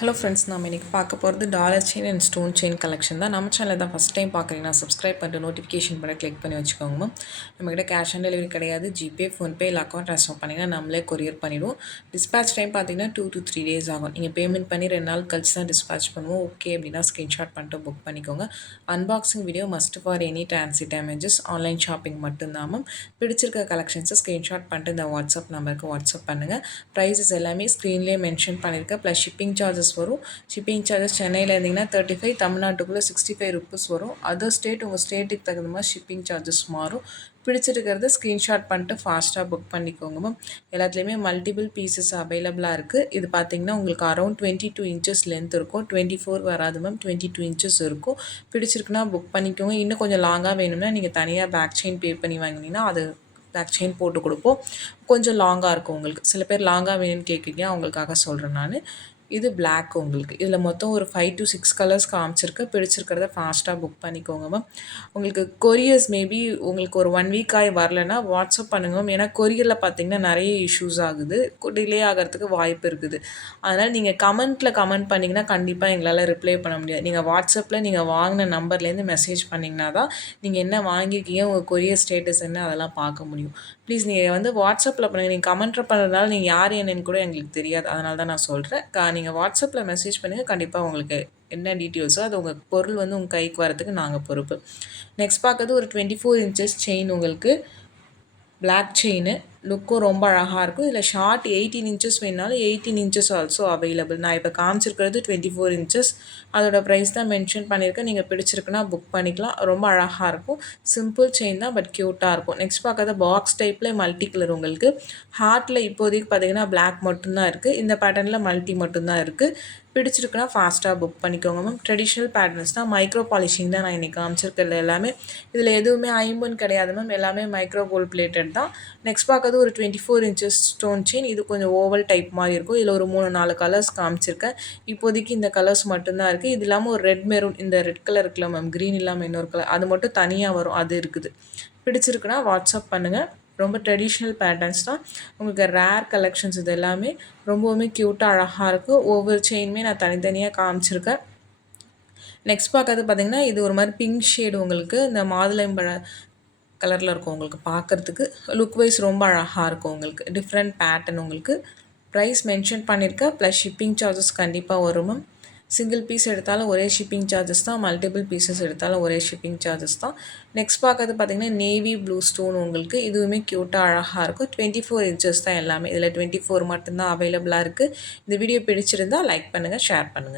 Hello friends, நம்ம இன்றைக்கி பார்க்க போகிறது dollar chain and stone chain collection தான். நம்ம சேனலில் தான் ஃபஸ்ட் டைம் பார்க்குறீங்கன்னா சப்ஸ்கிரைப் பண்ணிட்டு நோட்டிஃபிகேஷன் பண்ண கிளிக் பண்ணி வச்சுக்கோங்க மேம். நம்மக்கிட்ட கேஷ் ஆன் டெலிவரி கிடையாது. ஜிபே, ஃபோன்பே இல்லை அக்கௌண்ட் ட்ரான்ஸ்ஃபர் பண்ணிங்கன்னா நம்மளே கொரியர் பண்ணிவிடுவோம். டிஸ்பேச் டைம் பார்த்தீங்கன்னா 2 to 3 days ஆகும். நீங்கள் பேமெண்ட் பண்ணி 2 நாள் கழிச்சு தான் டிஸ்பேச் பண்ணுவோம். ஓகே அப்படின்னா ஸ்க்ரீன்ஷாட் பண்ணிட்டு புக் பண்ணிக்கோங்க. Unboxing video must for any transit damages. Online shopping மட்டும்தான் மேம். பிடிச்சிருக்க கலெக்ஷன்ஸை ஸ்க்ரீன்ஷாட் பண்ணிட்டு இந்த வாட்ஸ்அப் நம்பருக்கு வாட்ஸ்அப் பண்ணுங்கள். ப்ரைஸஸ் எல்லாமே ஸ்க்ரீன்லேயே மென்ஷன் பண்ணியிருக்கேன். ப்ளஸ் ஷிப்பிங் சார்ஜஸ் வரும். ஷிப்பிங் சார்ஜஸ் சென்னையில் இருந்தீங்கன்னா 35, தமிழ்நாட்டுக்குள்ளே 65 ருப்பீஸ் வரும். அதர் ஸ்டேட் உங்கள் ஸ்டேட்டுக்கு தகுந்த மாதிரி ஷிப்பிங் சார்ஜஸ் மாறும். பிடிச்சிருக்கிறத ஸ்க்ரீன்ஷாட் பண்ணிட்டு ஃபாஸ்ட்டாக புக் பண்ணிக்கோங்க மேம். எல்லாத்துலேயுமே மல்டிபிள் பீசஸ் அவைலபிளாக இருக்குது. இது பார்த்தீங்கன்னா உங்களுக்கு அரௌண்ட் 22 இன்ச்சஸ் லென்த் இருக்கும். 24 வராது மேம், 22 இன்ச்சஸ் இருக்கும். பிடிச்சிருக்குன்னா புக் பண்ணிக்கோங்க. இன்னும் கொஞ்சம் லாங்காக வேணும்னா நீங்கள் தனியாக பேக் செயின் பே பண்ணி வாங்கினீங்கன்னா அது பேக் செயின் போட்டு கொடுப்போம். கொஞ்சம் லாங்காக இருக்கும் உங்களுக்கு. சில பேர் லாங்காக வேணும்னு கேட்குறீங்க, அவங்களுக்காக சொல்கிறேன் நான். இது பிளாக் உங்களுக்கு. இதில் மொத்தம் ஒரு 5 to 6 கலர்ஸ் காமிச்சிருக்கு. பிடிச்சிருக்கிறத ஃபாஸ்ட்டாக புக் பண்ணிக்கோங்க மேம். உங்களுக்கு கொரியர்ஸ் மேபி உங்களுக்கு ஒரு 1 வீக் ஆகி வரலன்னா வாட்ஸ்அப் பண்ணுங்க மேம். ஏன்னா கொரியரில் பார்த்தீங்கன்னா நிறைய இஷ்யூஸ் ஆகுது, டிலே ஆகிறதுக்கு வாய்ப்பு இருக்குது. அதனால் நீங்கள் கமெண்ட் பண்ணிங்கன்னா கண்டிப்பாக எங்களால் ரிப்ளை பண்ண முடியாது. நீங்கள் வாட்ஸ்அப்பில் நீங்கள் வாங்கின நம்பர்லேருந்து மெசேஜ் பண்ணிங்கன்னா தான் நீங்கள் என்ன வாங்கியிருக்கீங்க, உங்கள் கொரியர் ஸ்டேட்டஸ் என்ன, அதெல்லாம் பார்க்க முடியும். ப்ளீஸ் நீங்கள் வாட்ஸ்அப்பில் பண்ணுங்கள். நீங்கள் கமெண்ட்டில் பண்ணுறதுனால நீங்கள் யார் என்னன்னு கூட எங்களுக்கு தெரியாது. அதனால தான் நான் சொல்கிறேன். நீங்கள் வாட்ஸ்அப்பில் மெசேஜ் பண்ணுங்கள். கண்டிப்பாக உங்களுக்கு என்ன டீட்டெயில்ஸோ அது உங்கள் பொருள் உங்கள் கைக்கு வரதுக்கு நாங்கள் பொறுப்பு. நெக்ஸ்ட் பார்க்குறது ஒரு 24 இன்ச்சஸ் செயின் உங்களுக்கு. பிளாக் செயின் லுக்கும் ரொம்ப அழகாக இருக்கும். இதில் ஷார்ட் 18 இன்ச்சஸ் வேணுனாலும் 18 இன்ச்சஸ் ஆல்சோ அவைலபிள். நான் இப்போ காமிச்சிருக்கிறது 24 இன்ச்சஸ். அதோட ப்ரைஸ் தான் மென்ஷன் பண்ணியிருக்கேன். நீங்கள் பிடிச்சிருக்குன்னா புக் பண்ணிக்கலாம். ரொம்ப அழகாக இருக்கும். சிம்பிள் செயின் தான், பட் க்யூட்டாக இருக்கும். நெக்ஸ்ட் பார்க்குறது பாக்ஸ் டைப்பில் மல்டி கலர் உங்களுக்கு. ஹார்ட்டில் இப்போதைக்கு பார்த்தீங்கன்னா பிளாக் மட்டும்தான் இருக்குது. இந்த பேட்டர்னில் மல்டி மட்டும்தான் இருக்குது. பிடிச்சிருக்குன்னா ஃபாஸ்ட்டாக புக் பண்ணிக்கோங்க மேம். ட்ரெடிஷ்னல் பேட்டர்ன்ஸ் தான், மைக்ரோ பாலிஷிங் தான் நான் இன்றைக்கி காமிச்சிருக்கிறது எல்லாமே. இதில் எதுவுமே ஐம்பன் கிடையாது மேம், எல்லாமே மைக்ரோ கோல்ட் பிளேட்டட் தான். நெக்ஸ்ட் பார்க்கறது ஒரு 24 இன்ச்சஸ் ஸ்டோன் செயின். இது கொஞ்சம் ஓவல் டைப் மாதிரி இருக்கும். இதில் ஒரு 3-4 கலர்ஸ் காமிச்சிருக்கேன். இப்போதைக்கு இந்த கலர்ஸ் மட்டும்தான் இருக்குது. இது இல்லாமல் ஒரு ரெட் மெரூன், இந்த ரெட் கலர் இருக்குல்ல மேம், க்ரீன் இல்லாமல் இன்னொரு கலர், அது மட்டும் தனியாக வரும், அது இருக்குது. பிடிச்சிருக்குன்னா வாட்ஸ்அப் பண்ணுங்கள். ரொம்ப ட்ரெடிஷ்னல் பேட்டர்ன்ஸ் தான். உங்களுக்கு ரேர் கலெக்ஷன்ஸ் இது எல்லாமே. ரொம்பவுமே க்யூட்டாக அழகாக இருக்குது. ஒவ்வொரு செயினுமே நான் தனித்தனியாக காமிச்சிருக்கேன். நெக்ஸ்ட் பார்க்கறது பார்த்திங்கன்னா இது ஒரு மாதிரி பிங்க் ஷேடு உங்களுக்கு. இந்த மாதுளம்பழ கலரில் இருக்கும் உங்களுக்கு. பார்க்குறதுக்கு லுக் வைஸ் ரொம்ப அழகாக இருக்கும் உங்களுக்கு. டிஃப்ரெண்ட் பேட்டர்ன் உங்களுக்கு. ப்ரைஸ் மென்ஷன் பண்ணியிருக்கேன். ப்ளஸ் ஷிப்பிங் சார்ஜஸ் கண்டிப்பாக வரும் மேம். சிங்கிள் பீஸ் எடுத்தாலும் ஒரே ஷிப்பிங் சார்ஜஸ் தான். மல்டிபிள் பீசஸ் எடுத்தாலும் ஒரே ஷிப்பிங் சார்ஜஸ் தான். நெக்ஸ்ட் பார்க்கறது பார்த்திங்கன்னா நேவி ப்ளூ ஸ்டோன் உங்களுக்கு. இதுவுமே க்யூட்டாக அழகாக இருக்கும். 24 இன்ச்சஸ் தான் எல்லாமே. இதில் 24 மட்டும்தான் அவைலபிளாக இருக்குது. இந்த வீடியோ பிடிச்சிருந்தால் லைக் பண்ணுங்கள், ஷேர் பண்ணுங்கள்.